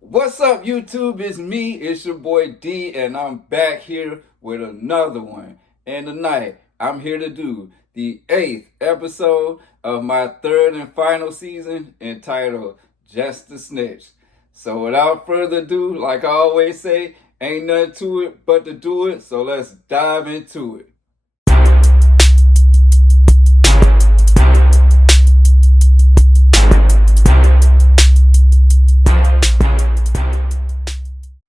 What's up, YouTube? It's me, it's your boy D, and I'm back here with another one. And tonight, I'm here to do the 8th episode of my third and final season entitled Just the Snitch. So without further ado, like I always say, ain't nothing to it but to do it, so let's dive into it.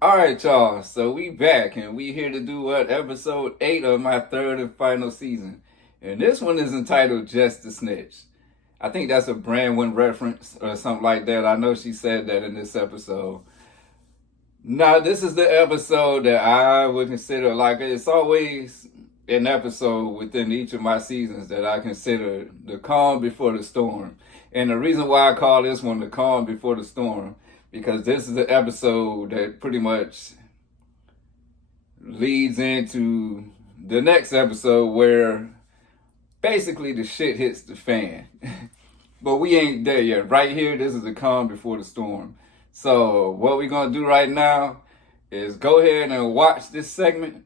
Alright, y'all, so we back and we here to do episode 8 of my third and final season. And this one is entitled Just the Snitch. I think that's a Brandon reference or something like that. I know she said that in this episode. Now, this is the episode that I would consider, like, it's always an episode within each of my seasons that I consider the calm before the storm. And the reason why I call this one the calm before the storm, because this is the episode that pretty much leads into the next episode where basically the shit hits the fan. But we ain't there yet. Right here, this is the calm before the storm. So what we're going to do right now is go ahead and watch this segment.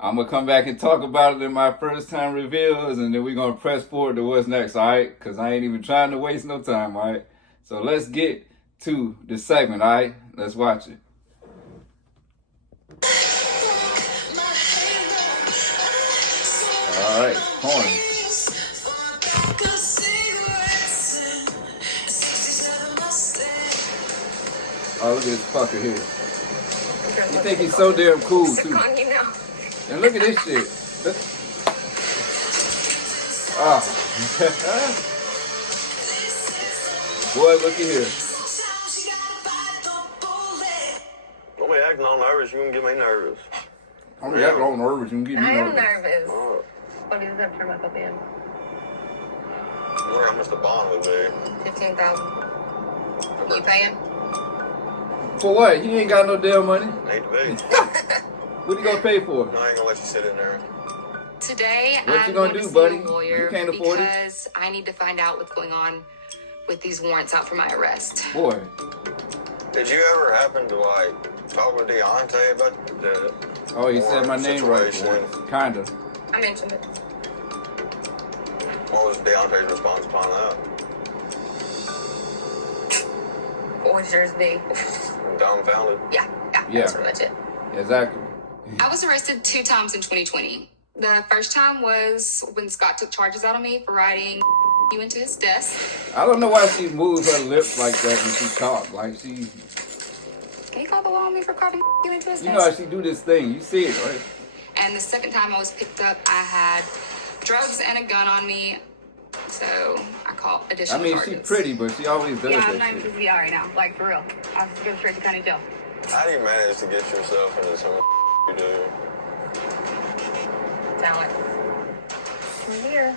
I'm going to come back and talk about it in my first time reveals, and then we're going to press forward to what's next, all right? Because I ain't even trying to waste no time, all right? So let's get to the segment, all right? Let's watch it. All right, porn. Oh, look at this fucker here. You think he's so damn cool, too. And look at this shit. Look. Ah. Boy, look at here. Don't be acting all nervous. You're going to get me nervous. I'm acting all nervous. You can get me nervous. I am nervous. What does that turn myself in? I wonder how much the bond would be. $15,000. You paying? For what? You ain't got no damn money. Need to be. What you gonna pay for? No, I ain't going to let you sit in there. Today, What I'm you gonna going do, to buddy? see a lawyer You can't afford it? because I need to find out what's going on with these warrants out for my arrest. Boy. Did you ever happen to, talk with Daonte about the Oh, he said my name right. situation? Kinda. I mentioned it. What was Daonte's response upon that? What would yours be? Dumbfounded. Yeah, Yeah. that's pretty much it. Exactly. I was arrested 2 times in 2020. The first time was when Scott took charges out of me for writing you into his desk. I don't know why she moves her lips like that when she talks. Like she... Can you call the law on me for carving you into his You desk? know how she do this thing. You see it, right? And the second time I was picked up, I had drugs and a gun on me. So I called additional charges. she's pretty, but she always does Yeah, that I'm not shit. even PCI right now. Like, for real. I was going straight to county jail. How do you manage to get yourself into some you do? Talent. We're here.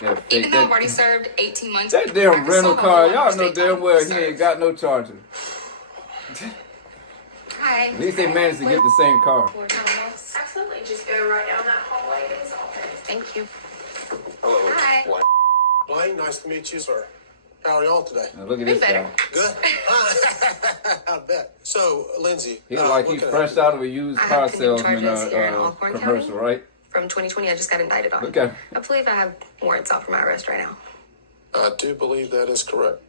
That fake, Even though I've already served 18 months. that damn I can rental still car, have y'all one know state damn time well to he serve. ain't got no charger. Hi. At least they managed to get the same car. Absolutely. Just go right down that hallway to his office. Thank you. Hello. Hi. Blaine, nice to meet you, sir. How are y'all today? Now look at Be this better. guy. Good? I bet. So, Lindsay. He look like what he's can I fresh do? out of a used I car have pending salesman charges here in Alcorn commercial, County. right? From 2020, I just got indicted on. Look at him. I believe I have warrants out for my arrest right now. I do believe that is correct.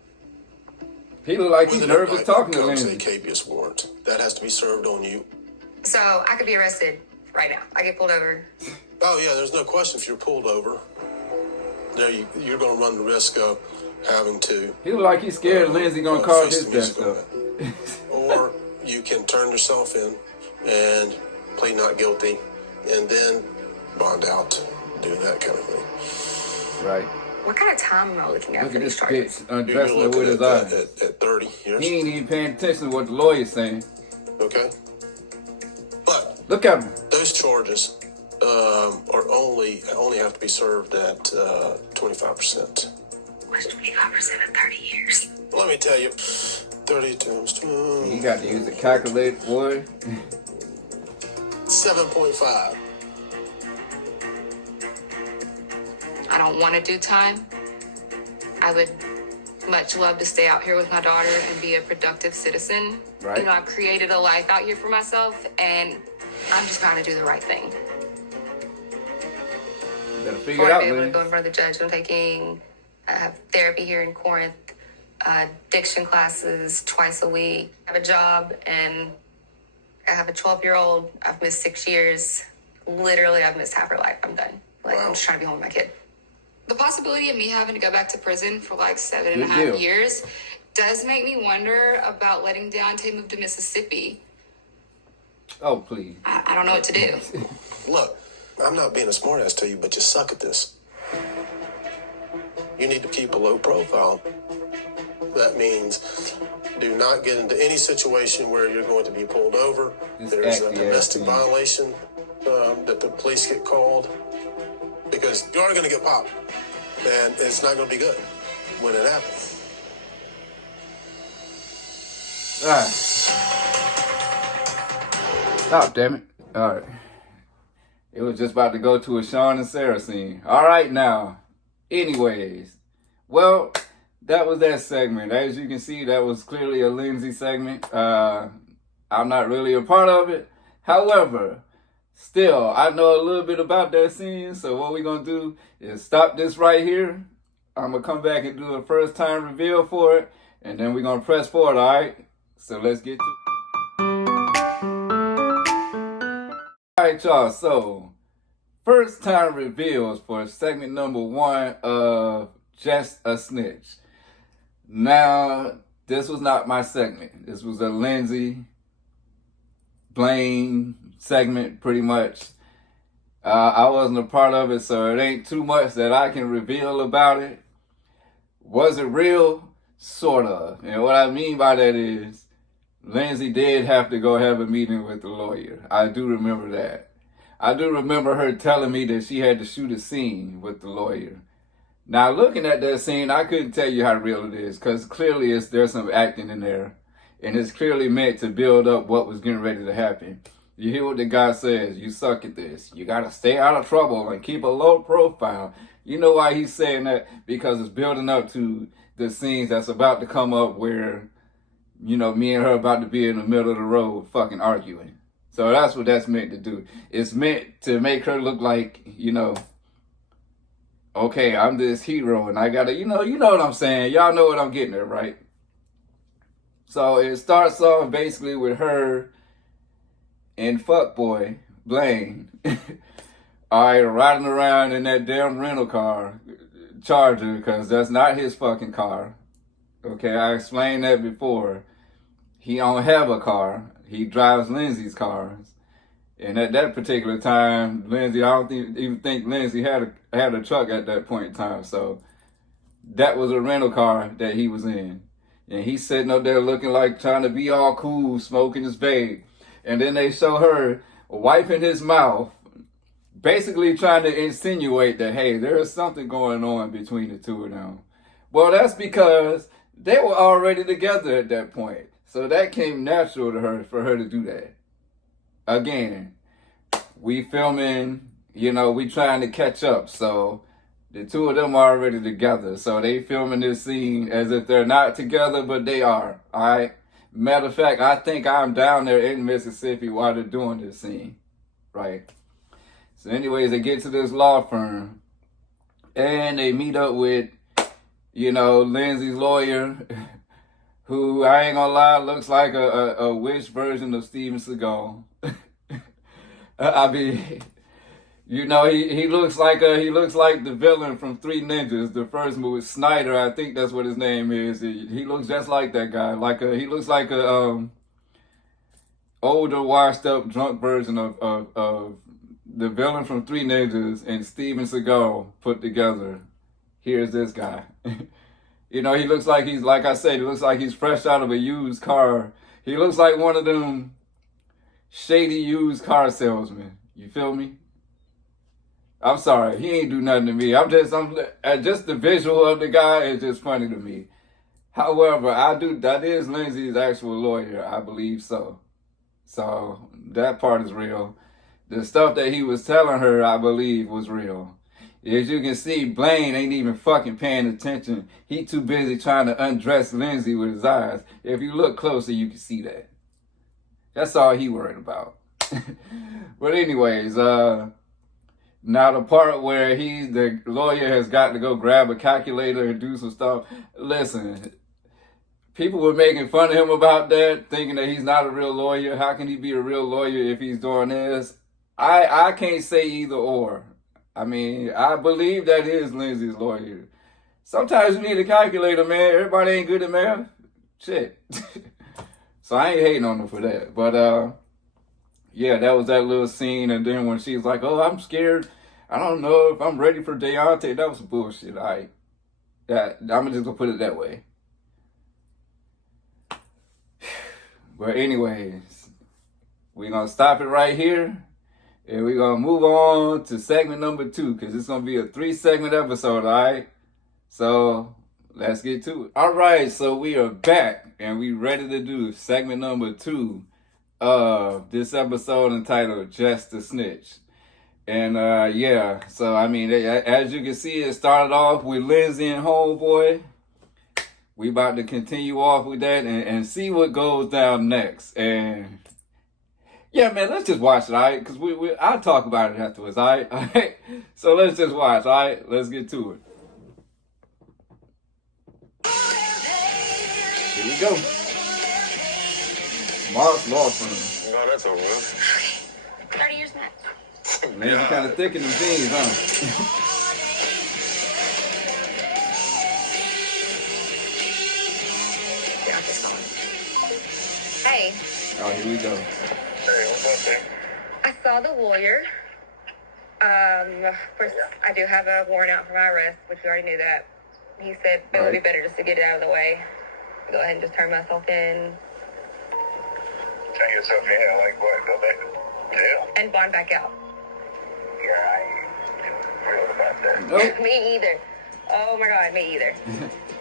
He look like he's With an nervous indictment talking to comes a Lindsay. habeas warrant. That has to be served on you. So I could be arrested right now. I get pulled over. Oh, yeah, there's no question if you're pulled over. There, you're going to run the risk of having to... He look like he's scared Lindsay gonna call face his the desk music up. on that. Or you can turn yourself in and plead not guilty and then bond out, do that kind of thing. Right. What kind of time am I looking at Look for at these this charges? bitch You're undressing her looking with his at eyes. that at 30 years. He ain't even paying attention to what the lawyer's saying. Okay. But Look at him. those charges are only have to be served at 25%. What's 25% of 30 years? Let me tell you, 30 times 2. He got to use the calculator, boy. 7.5. I don't want to do time. I would much love to stay out here with my daughter and be a productive citizen. Right. You know, I've created a life out here for myself, and I'm just trying to do the right thing. You better figure I it want out, to be able to man. go in front of the judge. I have therapy here in Corinth, diction classes twice a week. I have a job, and I have a 12-year-old. I've missed 6 years. Literally, I've missed half her life. I'm done. Like, I'm just trying to be home with my kid. The possibility of me having to go back to prison for like 7.5 years does make me wonder about letting Daonte move to Mississippi. Oh, please. I don't know what to do. Look, I'm not being a smartass to you, but you suck at this. You need to keep a low profile. That means do not get into any situation where you're going to be pulled over. There's a domestic violation that the police get called, because you are going to get popped, and it's not going to be good when it happens. All right. Stop, damn it. All right. It was just about to go to a Sean and Sarah scene. All right, now. Anyways. Well, that was that segment. As you can see, that was clearly a Lindsay segment. I'm not really a part of it. However, still, I know a little bit about that scene. So what we're going to do is stop this right here. I'm going to come back and do a first time reveal for it. And then we're going to press forward, all right? So let's get to All right, y'all. So, first time reveals for segment number 1 of Just a Snitch. Now, this was not my segment. This was a Lindsay Blaine segment, pretty much. I wasn't a part of it, so it ain't too much that I can reveal about it. Was it real? Sort of. And what I mean by that is, Lindsay did have to go have a meeting with the lawyer. I do remember that. I do remember her telling me that she had to shoot a scene with the lawyer. Now, looking at that scene, I couldn't tell you how real it is, because clearly there's some acting in there. And it's clearly meant to build up what was getting ready to happen. You hear what the guy says, you suck at this. You got to stay out of trouble and keep a low profile. You know why he's saying that? Because it's building up to the scenes that's about to come up where, you know, me and her about to be in the middle of the road fucking arguing. So that's what that's meant to do. It's meant to make her look like, you know, okay, I'm this hero and I gotta, you know what I'm saying. Y'all know what I'm getting at, right? So it starts off basically with her and fuckboy Blaine, all right, riding around in that damn rental car, Charger, because that's not his fucking car. Okay, I explained that before. He don't have a car. He drives Lindsay's cars. And at that particular time, Lindsay, I don't even think Lindsay had a truck at that point in time. So that was a rental car that he was in. And he's sitting up there looking like trying to be all cool, smoking his vape. And then they show her wiping his mouth, basically trying to insinuate that, hey, there is something going on between the two of them. Well, that's because they were already together at that point. So that came natural to her, for her to do that. Again, we filming, you know, we trying to catch up. So the two of them are already together. So they filming this scene as if they're not together, but they are. All right. Matter of fact, I think I'm down there in Mississippi while they're doing this scene. Right. So anyways, they get to this law firm and they meet up with, you know, Lindsay's lawyer, who, I ain't gonna lie, looks like a wish version of Steven Seagal. I mean, you know, he looks like the villain from Three Ninjas, the first movie, Snyder, I think that's what his name is. He looks just like that guy. He looks like a older, washed up, drunk version of the villain from Three Ninjas and Steven Seagal put together. Here's this guy. You know, he looks like he looks like he's fresh out of a used car. He looks like one of them shady used car salesmen. You feel me? I'm sorry, he ain't do nothing to me. Just the visual of the guy is just funny to me. However, that is Lindsay's actual lawyer, I believe so. So that part is real. The stuff that he was telling her, I believe, was real. As you can see, Blaine ain't even fucking paying attention. He too busy trying to undress Lindsay with his eyes. If you look closer, you can see that. That's all he worried about. But anyways, now the part where the lawyer has got to go grab a calculator and do some stuff. Listen, people were making fun of him about that, thinking that he's not a real lawyer. How can he be a real lawyer if he's doing this? I can't say either or. I mean, I believe that is Lindsay's lawyer. Sometimes you need a calculator, man. Everybody ain't good at math. Shit. So I ain't hating on him for that. But, yeah, that was that little scene. And then when she's like, oh, I'm scared. I don't know if I'm ready for Daonte. That was bullshit. I'm just going to put it that way. But anyways, we're going to stop it right here. And we're going to move on to segment number 2, because it's going to be a 3-segment episode, all right? So, let's get to it. All right, so we are back, and we ready to do segment number 2 of this episode entitled Just the Snitch. And, yeah, so, I mean, as you can see, it started off with Lindsay and Homeboy. We about to continue off with that and see what goes down next. And... yeah, man, let's just watch it, all right? Because I'll talk about it afterwards, all right? All right? So let's just watch, all right? Let's get to it. Here we go. Mark's Law Firm. No, that's over with. 30 years max. Man, you kind of thick in them jeans, huh? Get off this phone. Hey. Oh, here we go. Hey, what's up, man? I saw the lawyer. Of course, I do have a warrant out for my arrest, which you already knew that. He said it would be better just to get it out of the way. Go ahead and just turn myself in. Turn yourself in, like what? Go back to jail? And bond back out. Yeah, I ain't thrilled about that. Nope. Me either. Oh my God, me either.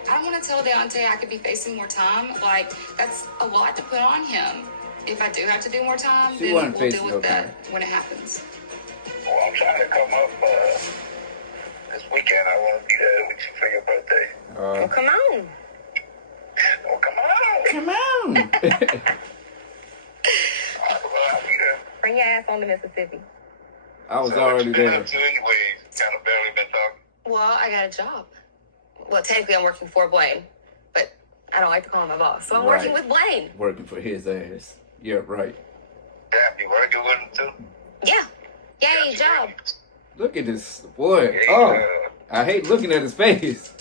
I don't want to tell Daonte I could be facing more time. Like, that's a lot to put on him. If I do have to do more time, She then wasn't we'll facing deal with no that time. when it happens. Well, I'm trying to come up this weekend. I want to be there with you for your birthday. Well, come on. Oh, come on. Come on. All right, well, I'll be there. Bring your ass on to Mississippi. I was So already what you been there. up to anyways? Kind of barely been talking. Well, I got a job. Well, technically I'm working for Blaine, but I don't like to call him my boss. So I'm working Right. with Blaine. Working for his ass. Yeah, right. Damn, you working with him too? Yeah. Yay, Got job. you. Look at this boy. Yeah, Oh, I hate looking at his face.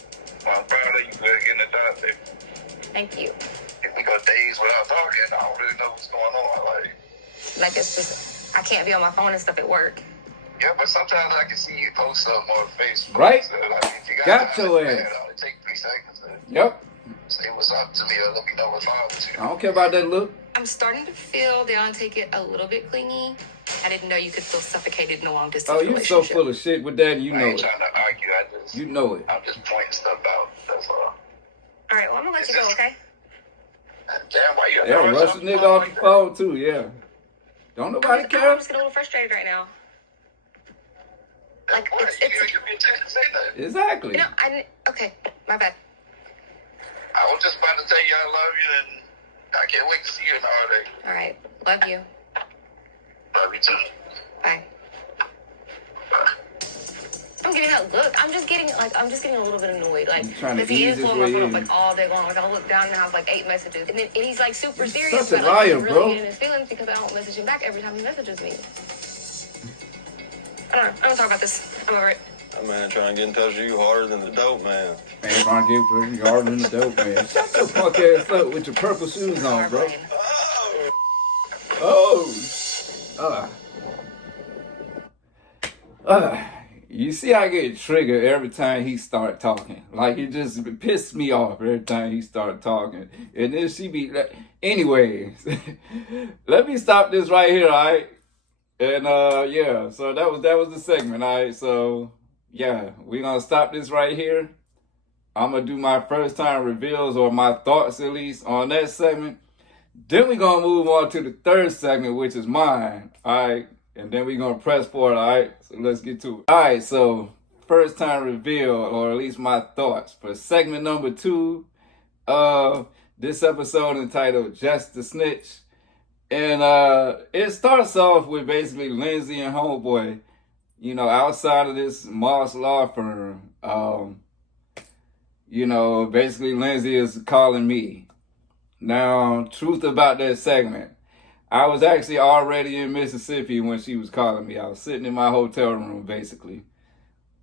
well, I'm proud of you for getting it done, baby. Thank you. If we go days without talking, I don't really know what's going on. Like, it's just, I can't be on my phone and stuff at work. Yeah, but sometimes I can see you post something on Facebook. Right. So, I mean, if you Got time, your man, ass. It only take 3 seconds to Yep. say what's up to me or let me know what's wrong with you. I don't care about that look. I'm starting to feel Daonte get a little bit clingy. I didn't know you could feel suffocated in a long distance Oh, you relationship. so full of shit with that, you I know ain't it. trying to argue. You know it. I'm just pointing stuff out. That's all. All right, well, I'm gonna let you go, okay? Damn, why you Yeah, always rush the on nigga phone off like the that? phone too, yeah. Don't nobody I'm care. just getting a little frustrated right now. Like, What? it's You gotta give me a chance to say that. Exactly. you know, okay, my bad. I was just about to tell you I love you, and I can't wait to see you in the holiday. All right, love you. Love you too. Bye. Bye. I'm giving that look. I'm just getting a little bit annoyed. Like, You trying to if he ease is his blowing my way phone up in. like all day long, like I'll look down and have like 8 messages, and he's like super You're serious. such a about it. Like, liar, he's really bro. getting his feelings because I don't message him back every time he messages me. I don't know. I don't talk about this. I'm over it. That man trying to get in touch with you harder than the dope man. Man, trying to get pretty hard in the dope, man. Shut your punk ass up with your purple shoes on, bro. Brian. Oh. You see, I get triggered every time he start talking. Like, it just pissed me off every time he start talking. And then she be like, anyways, let me stop this right here, all right? And, yeah, so that was the segment, all right? So, yeah, we're going to stop this right here. I'm going to do my first time reveals, or my thoughts at least, on that segment. Then we're going to move on to the third segment, which is mine, all right? And then we're going to press forward, all right? So let's get to it. All right, so first time reveal, or at least my thoughts, for segment number 2 of this episode entitled Just the Snitch. And it starts off with basically Lindsay and Homeboy, outside of this Moss law firm. Basically Lindsay is calling me. Now, truth about that segment, I was actually already in Mississippi when she was calling me. I was sitting in my hotel room, basically.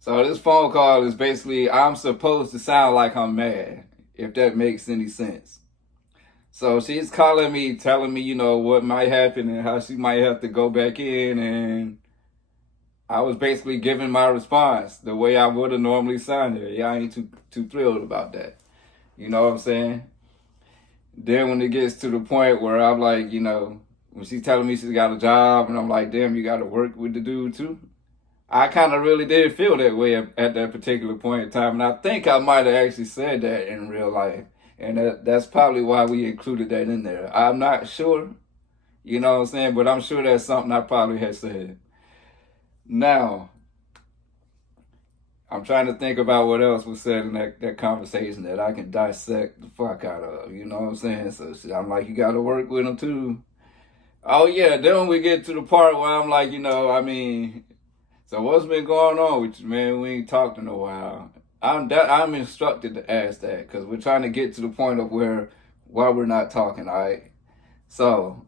So this phone call is basically, I'm supposed to sound like I'm mad, if that makes any sense. So she's calling me, telling me, what might happen and how she might have to go back in. And I was basically giving my response the way I would have normally sounded. Yeah, I ain't too thrilled about that. You know what I'm saying? Then when it gets to the point where I'm like, when she's telling me she's got a job and I'm like, damn, you got to work with the dude too. I kind of really did feel that way at that particular point in time. And I think I might have actually said that in real life. And that's probably why we included that in there. I'm not sure, you know what I'm saying? But I'm sure that's something I probably had said. Now, I'm trying to think about what else was said in that conversation that I can dissect the fuck out of, you know what I'm saying? So I'm like, you got to work with him too. Oh yeah, then when we get to the part where I'm like, so what's been going on with you, man? We ain't talked in a while. I'm instructed to ask that because we're trying to get to the point of why we're not talking, all right? So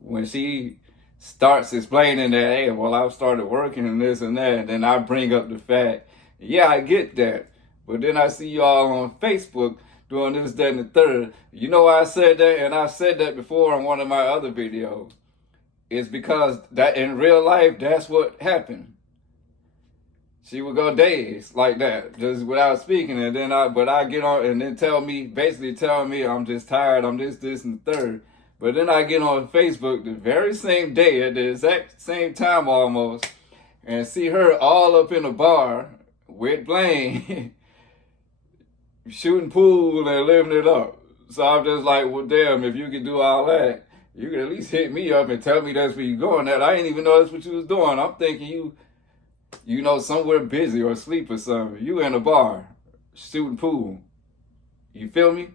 when she starts explaining that, hey, well, I've started working and this and that, and then I bring up the fact, yeah, I get that. But then I see y'all on Facebook doing this, that, and the third. You know why I said that? And I've said that before on one of my other videos. It's because that in real life, that's what happened. She would go days like that, just without speaking. And then I get on and then basically tell me I'm just tired, I'm this, and the third. But then I get on Facebook the very same day at the exact same time almost and see her all up in a bar with Blaine shooting pool and living it up. So I'm just like, well, damn, if you can do all that, you could at least hit me up and tell me that's where you're going at. I didn't even know that's what you was doing. I'm thinking you somewhere busy or asleep or something. You in a bar shooting pool. You feel me?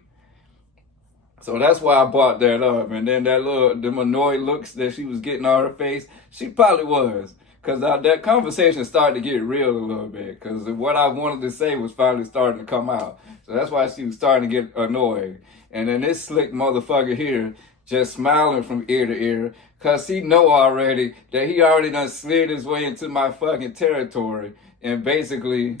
So that's why I brought that up. And then them annoyed looks that she was getting on her face, she probably was. Because that conversation started to get real a little bit. Because what I wanted to say was finally starting to come out. So that's why she was starting to get annoyed. And then this slick motherfucker here just smiling from ear to ear. Because he know already that he already done slid his way into my fucking territory. And basically,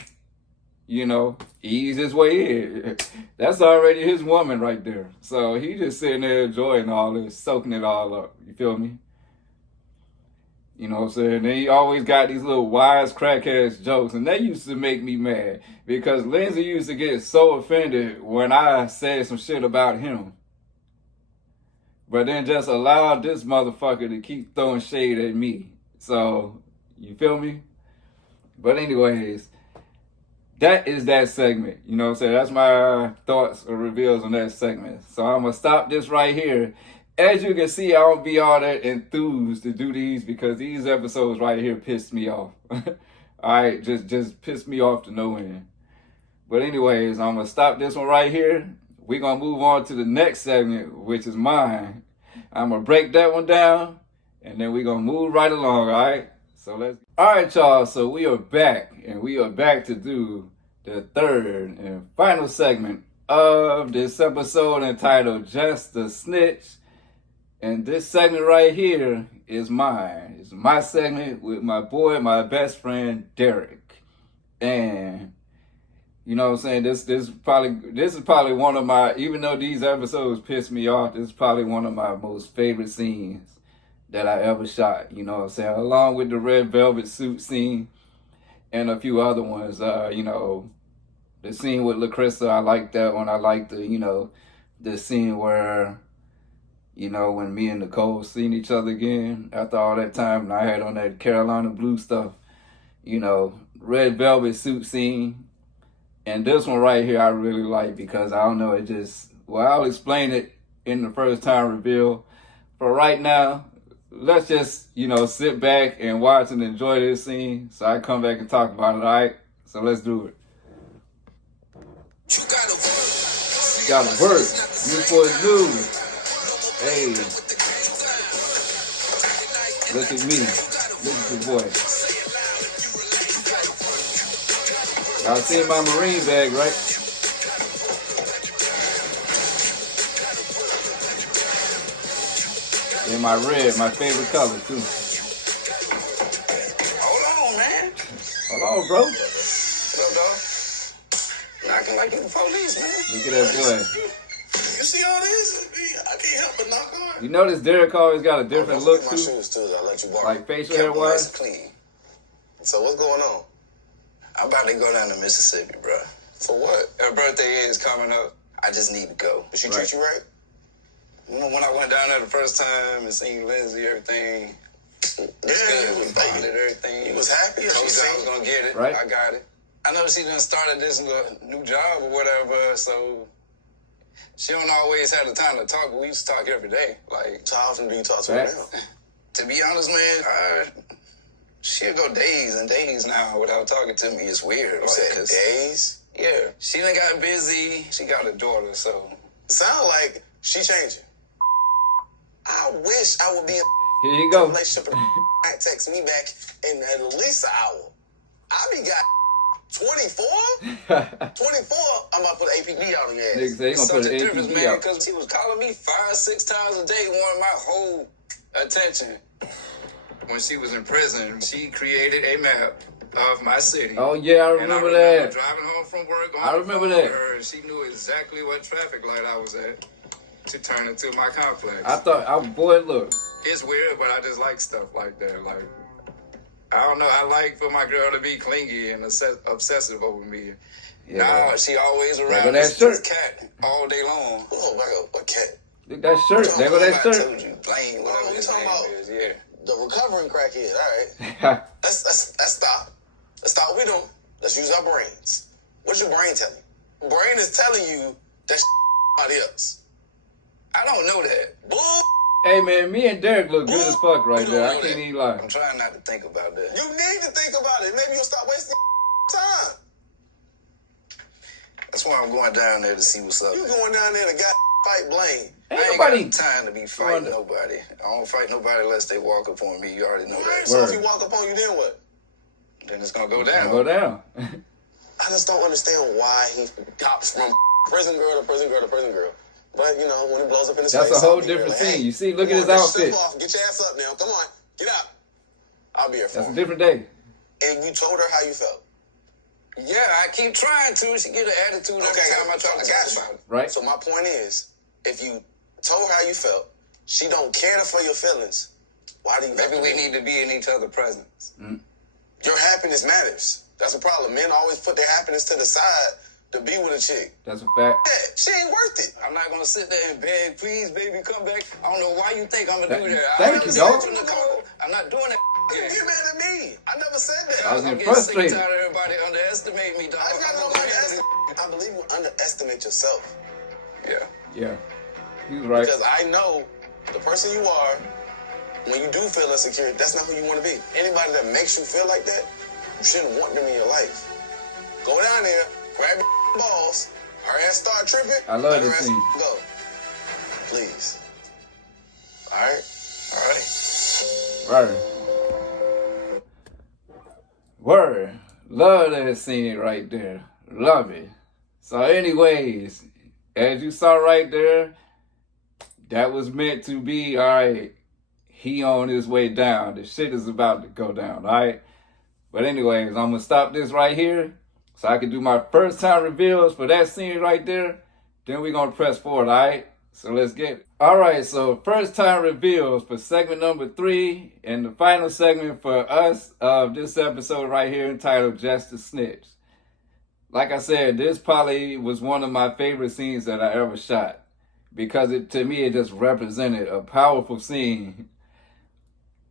ease his way in. That's already his woman right there. So he just sitting there enjoying all this, soaking it all up. You feel me? You know what I'm saying? Then he always got these little wise crack-ass jokes. And that used to make me mad. Because Lindsay used to get so offended when I said some shit about him. But then just allowed this motherfucker to keep throwing shade at me. So, you feel me? But anyways, that is that segment. You know what I'm saying? That's my thoughts or reveals on that segment. So I'm going to stop this right here. As you can see, I don't be all that enthused to do these because these episodes right here pissed me off. All right, just pissed me off to no end. But anyways, I'm going to stop this one right here. We're going to move on to the next segment, which is mine. I'm going to break that one down, and then we're going to move right along, all right? All right, y'all, so we are back, and we are back to do the third and final segment of this episode entitled Just the Snitch. And this segment right here is mine. It's my segment with my boy, my best friend, Derrick. And you know what I'm saying? This is probably one of my, even though these episodes piss me off, this is probably one of my most favorite scenes that I ever shot. You know what I'm saying? Along with the red velvet suit scene and a few other ones. The scene with LaCrista, I like that one. I like the scene where, when me and Nicole seen each other again after all that time and I had on that Carolina blue stuff, red velvet suit scene. And this one right here I really like because I don't know, I'll explain it in the first time reveal. For right now, let's just, sit back and watch and enjoy this scene so I come back and talk about it, all right? So let's do it. Gotta work. Newport News. Hey. Look at me. Look at your boy. Y'all seen my Marine bag, right? In my red, my favorite color, too. Hold on, man. Hold on, bro. What up, dog? Knocking like you the police, man. Look at that boy. You see all this? I can't help but knock on. You notice Derrick always got a different look, my too? shoes too. I let you borrow. Like facial hair wise? Clean. So what's going on? I'm about to go down to Mississippi, bro. For what? Her birthday is coming up. I just need to go. Did she Right. treat you right? You know, when I went down there the first time and seen Lindsay, everything, Yeah, good, you was bonded, everything. You was happy? Or Told she you I was seen? gonna get it. Right. I got it. I know she done started this new job or whatever, so she don't always have the time to talk, but we used to talk every day. Like, So how often do you talk to her now? Facts. to be honest, man, she'll go days and days now without talking to me. It's weird. You Like, said 'cause- days? Yeah. She done got busy. She got a daughter, so. Sound like she changing. I wish I would be in Here you a go. relationship and text me back in at least an hour. I be got 24? 24, I'm about to put APB out on your ass. Nigga say he gonna Such put a an difference, APB man, out. because she was calling me 5-6 times a day, wanting my whole attention. When she was in prison, she created a map of my city. Oh, yeah, I And remember that. driving home from work on I the remember phone that. with her, and she knew exactly what traffic light I was at to turn into my complex. I thought, boy, look. It's weird, but I just like stuff like that. Like, I don't know. I like for my girl to be clingy and obsessive over me. Yeah. Now she always There around go that this shirt. cat all day long. Oh, like a cat. Look that shirt. There go that I shirt. told you, Blaine, whatever you his talking name about? is. Yeah. The recovering crackhead. All right. Let's stop. Let's stop what we doing. Let's use our brains. What's your brain telling you? Brain is telling you that somebody else. I don't know that. Bull. Hey, man, me and Derrick look good as fuck right You there. don't I know can't that. even lie. I'm trying not to think about that. You need to think about it. Maybe you'll stop wasting time. That's why I'm going down there to see what's up. You going down there to fight Blaine. I Ain't ain't nobody. got time to be fighting nobody. I don't fight nobody unless they walk up on me. You already know that. So if Word. he walk up on you, then what? Then it's gonna go down. Go down. I just don't understand why he hops from prison girl to prison girl to prison girl. But, you know, when it blows up in his face, That's a whole I'll be different there, like, scene. hey, You see, look at come his on, let's outfit. step off. Get your ass up now. Come on. Get out. I'll be here for That's a him. different day. And you told her how you felt. Yeah, I keep trying to. She get an attitude every time I try to talk about it. Right? So my point is, if you told her how you felt, she don't care for your feelings, why do you Maybe have we to need to be in each other's presence. Your happiness matters. That's a problem. Men always put their happiness to the side to be with a chick. That's a fact. Yeah, she ain't worth it. I'm not gonna sit there and beg, please, baby, come back. I don't know why you think I'm gonna do that. Thank I you, never dog. said you in the car. I'm not doing that. You get mad at me. I never said that. I was I'm getting getting sick and frustrated. tired of everybody underestimate me, dog. I just gotta I'm know gonna underestimate. I believe you underestimate yourself. Yeah. Yeah. He was right. Because I know the person you are, when you do feel insecure, that's not who you want to be. Anybody that makes you feel like that, you shouldn't want them in your life. Go down there, grab your balls, her ass start tripping. I love let her this ass scene. Go. Please. All right? All right. Word. Word. Love that scene right there. Love it. So anyways, as you saw right there, that was meant to be, all right, he on his way down. The shit is about to go down, all right? But anyways, I'm going to stop this right here so I can do my first time reveals for that scene right there. Then we're going to press forward, all right? So let's get it. All right, so first time reveals for segment number 3 and the final segment for us of this episode right here entitled Just a Snitch. Like I said, this probably was one of my favorite scenes that I ever shot because to me it just represented a powerful scene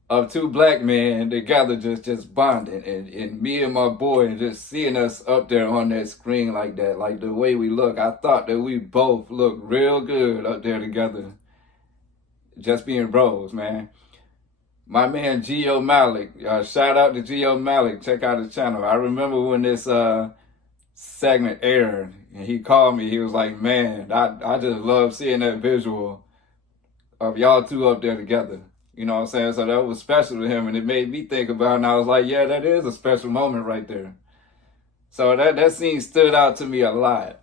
of two black men together just bonding and me and my boy and just seeing us up there on that screen like that, like the way we look. I thought that we both looked real good up there together, just being bros, man. my man Gio Malik. Shout out to Gio Malik. Check out his channel. I remember when this segment aired and he called me. He was like, man, I just love seeing that visual of y'all two up there together. You know what I'm saying? So that was special to him, and it made me think about it, and I was like, yeah, that is a special moment right there. So that scene stood out to me a lot.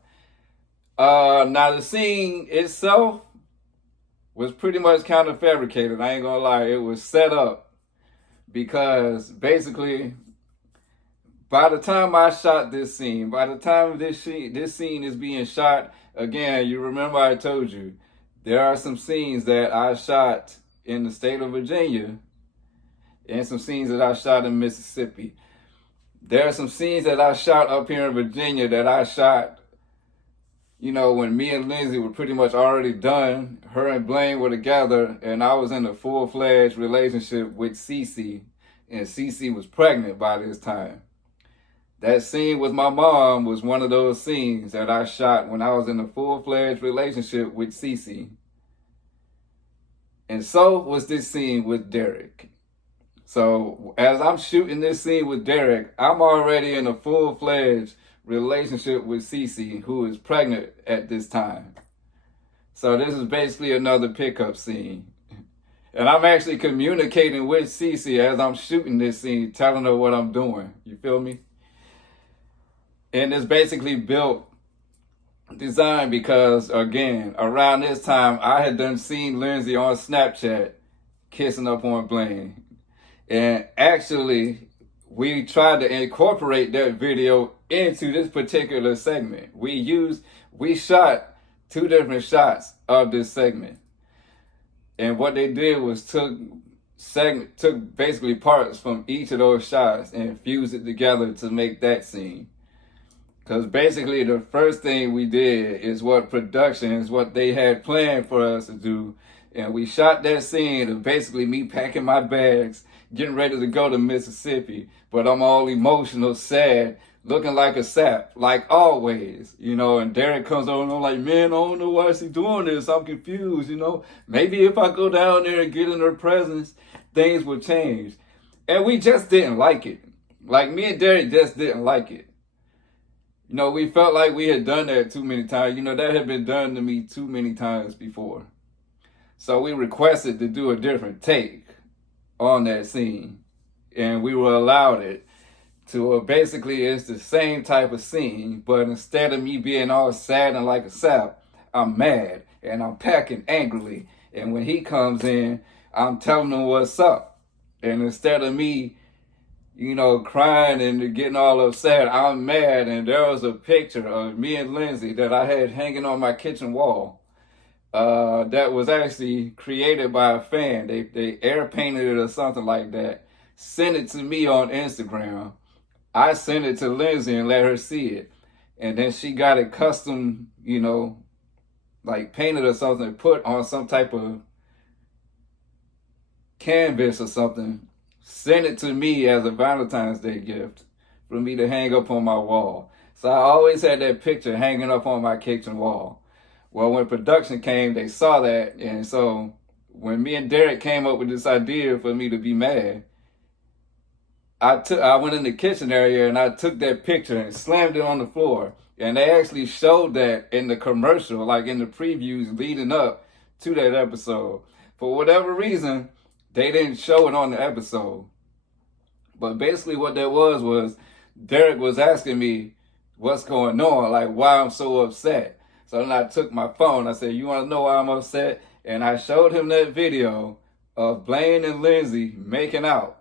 Now the scene itself was pretty much kind of fabricated. I ain't gonna lie. It was set up because basically by the time I shot this scene, by the time this scene is being shot, again, you remember I told you, there are some scenes that I shot in the state of Virginia and some scenes that I shot in Mississippi. There are some scenes that I shot up here in Virginia that I shot, you know, when me and Lindsay were pretty much already done. Her and Blaine were together, and I was in a full-fledged relationship with Cece, and Cece was pregnant by this time. That scene with my mom was one of those scenes that I shot when I was in a full-fledged relationship with Cece. And so was this scene with Derrick. So as I'm shooting this scene with Derrick, I'm already in a full-fledged relationship with Cece, who is pregnant at this time. So this is basically another pickup scene. And I'm actually communicating with Cece as I'm shooting this scene, telling her what I'm doing. You feel me? And it's basically designed because, again, around this time, I had done seen Lindsay on Snapchat kissing up on Blaine. And actually, we tried to incorporate that video into this particular segment. We shot 2 different shots of this segment. And what they did was took basically parts from each of those shots and fused it together to make that scene. Because basically the first thing we did is what they had planned for us to do. And we shot that scene of basically me packing my bags, getting ready to go to Mississippi. But I'm all emotional, sad, looking like a sap, like always, you know. And Derrick comes over and I'm like, man, I don't know why she's doing this. I'm confused, you know. Maybe if I go down there and get in her presence, things will change. And we just didn't like it. Like, me and Derrick just didn't like it. You know, we felt like we had done that too many times. You know, that had been done to me too many times before. So we requested to do a different take on that scene. And we were allowed it to basically, it's the same type of scene, but instead of me being all sad and like a sap, I'm mad and I'm packing angrily. And when he comes in, I'm telling him what's up. And instead of me, you know, crying and getting all upset, I'm mad. And there was a picture of me and Lindsay that I had hanging on my kitchen wall. That was actually created by a fan. They air painted it or something like that. Sent it to me on Instagram. I sent it to Lindsay and let her see it. And then she got it custom, you know, like painted or something, put on some type of canvas or something. Sent it to me as a Valentine's Day gift for me to hang up on my wall. So I always had that picture hanging up on my kitchen wall. Well, when production came, they saw that. And so when me and Derrick came up with this idea for me to be mad, I went in the kitchen area and I took that picture and slammed it on the floor. And they actually showed that in the commercial, like in the previews leading up to that episode. For whatever reason, they didn't show it on the episode. But basically what that was Derrick was asking me what's going on, like why I'm so upset. So then I took my phone. I said, you want to know why I'm upset? And I showed him that video of Blaine and Lindsay making out.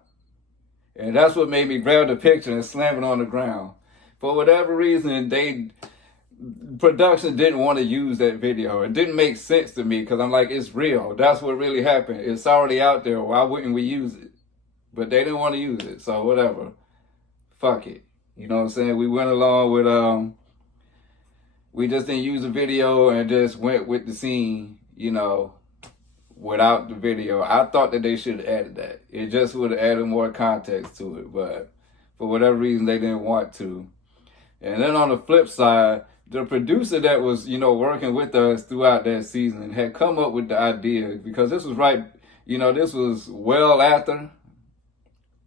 And that's what made me grab the picture and slam it on the ground. For whatever reason, production didn't want to use that video. It didn't make sense to me because I'm like, it's real. That's what really happened. It's already out there. Why wouldn't we use it? But they didn't want to use it. So whatever. Fuck it. You know what I'm saying? We went along with, we just didn't use the video and just went with the scene, you know, without the video. I thought that they should have added that. It just would have added more context to it. But for whatever reason, they didn't want to. And then on the flip side, the producer that was, you know, working with us throughout that season had come up with the idea, because this was right You know, this was well after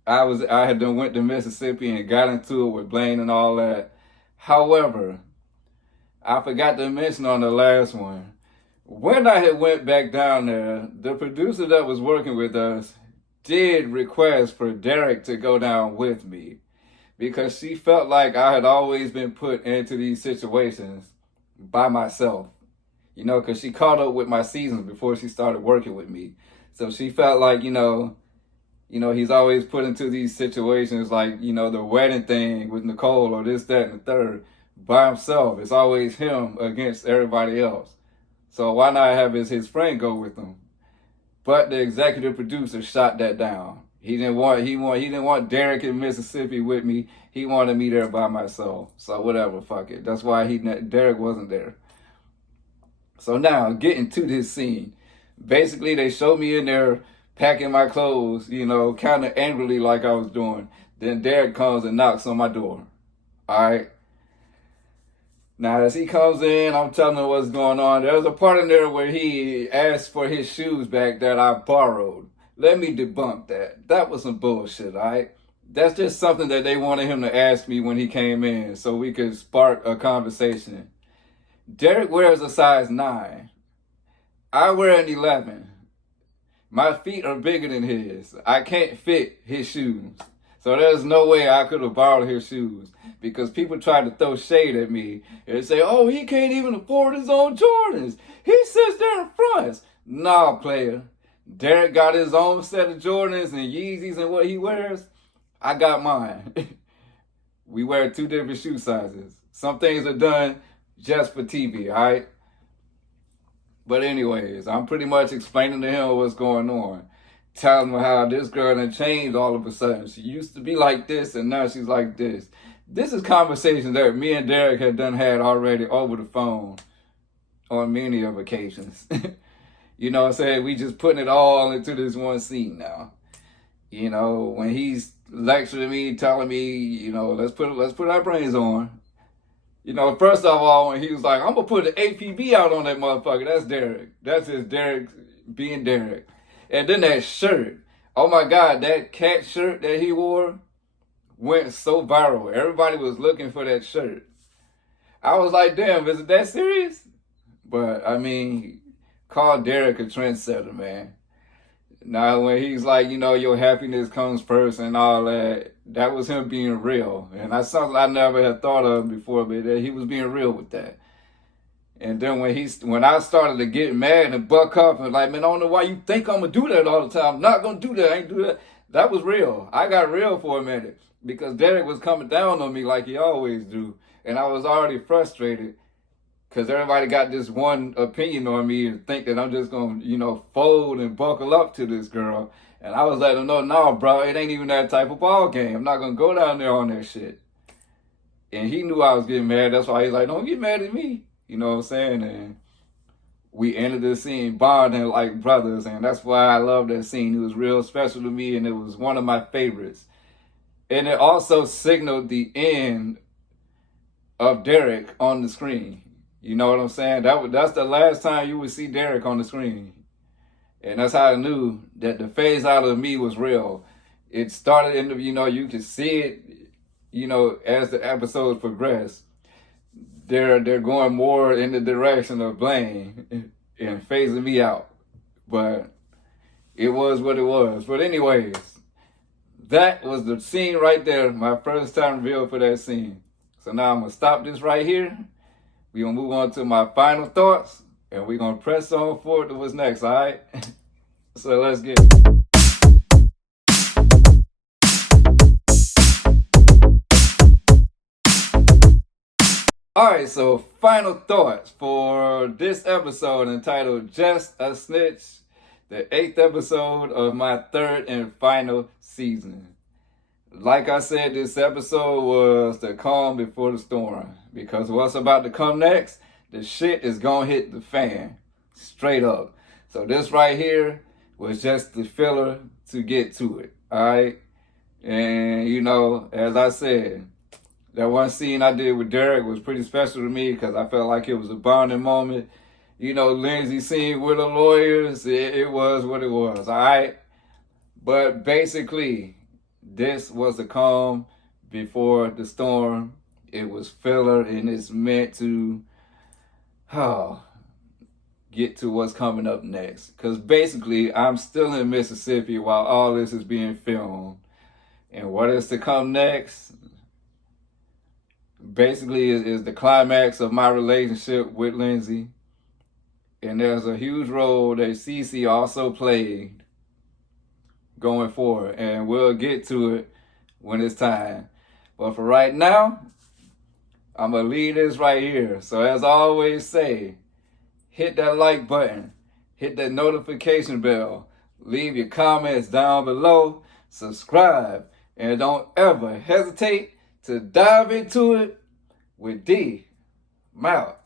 I had done went to Mississippi and got into it with Blaine and all that. However, I forgot to mention on the last one, when I had went back down there, the producer that was working with us did request for Derrick to go down with me because she felt like I had always been put into these situations by myself. You know, because she caught up with my seasons before she started working with me. So she felt like, he's always put into these situations like, the wedding thing with Nicole or this, that, and the third by himself. It's always him against everybody else. So why not have his friend go with him? But the executive producer shot that down. He didn't want Derrick in Mississippi with me. He wanted me there by myself. So whatever, fuck it. That's why Derrick wasn't there. So now, getting to this scene. Basically, they showed me in there packing my clothes, kind of angrily like I was doing. Then Derrick comes and knocks on my door. All right. Now, as he comes in, I'm telling him what's going on. There's a part in there where he asked for his shoes back that I borrowed. Let me debunk that. That was some bullshit, all right? That's just something that they wanted him to ask me when he came in so we could spark a conversation. Derrick wears a size 9. I wear an 11. My feet are bigger than his. I can't fit his shoes. So there's no way I could have borrowed his shoes because people tried to throw shade at me and say, oh, he can't even afford his own Jordans. He sits there in front. Nah, player. Derrick got his own set of Jordans and Yeezys and what he wears. I got mine. We wear 2 different shoe sizes. Some things are done just for TV, all right? But anyways, I'm pretty much explaining to him what's going on. Telling him how this girl done changed all of a sudden. She used to be like this and now she's like this. This is conversation that me and Derrick had already over the phone on many of occasions. You know what I'm saying? We just putting it all into this one scene now. When he's lecturing me, telling me, let's put our brains on. First of all, when he was like, I'm going to put an APB out on that motherfucker. That's Derrick. That's just Derrick being Derrick. And then that shirt. Oh my God, that cat shirt that he wore went so viral. Everybody was looking for that shirt. I was like, damn, is it that serious? But, call Derrick a trendsetter, man. Now, when he's like, your happiness comes first and all that, that was him being real. And that's something I never had thought of before, but that he was being real with that. And then when I started to get mad and buck up and like, man, I don't know why you think I'm going to do that all the time. I'm not going to do that. I ain't do that. That was real. I got real for a minute because Derrick was coming down on me like he always do. And I was already frustrated because everybody got this one opinion on me and think that I'm just going to, fold and buckle up to this girl. And I was letting them know, no, bro, it ain't even that type of ball game. I'm not going to go down there on that shit. And he knew I was getting mad. That's why he's like, don't get mad at me. You know what I'm saying? And we ended the scene bonding like brothers. And that's why I love that scene. It was real special to me. And it was one of my favorites. And it also signaled the end of Derrick on the screen. You know what I'm saying? That's the last time you would see Derrick on the screen. And that's how I knew that the phase out of me was real. It started in the, you could see it, as the episodes progress. They're going more in the direction of Blaine and phasing me out. But it was what it was. But anyways, that was the scene right there. My first time reveal for that scene. So now I'm going to stop this right here. We're going to move on to my final thoughts. And we're going to press on forward to what's next, all right? So let's get it. All right, so final thoughts for this episode entitled Just a Snitch, the 8th episode of my 3rd and final season. Like I said, this episode was the calm before the storm, because what's about to come next, the shit is gonna hit the fan, straight up. So this right here was just the filler to get to it, all right? And, as I said, that one scene I did with Derrick was pretty special to me because I felt like it was a bonding moment. Lindsay scene with the lawyers, it was what it was, all right? But basically, this was the calm before the storm. It was filler, and it's meant to get to what's coming up next. Because basically, I'm still in Mississippi while all this is being filmed. And what is to come next, basically, is the climax of my relationship with Lindsay. And there's a huge role that Cece also played going forward. And we'll get to it when it's time. But for right now, I'm going to leave this right here. So as I always say, hit that like button. Hit that notification bell. Leave your comments down below. Subscribe. And don't ever hesitate to dive into it with D. I'm out.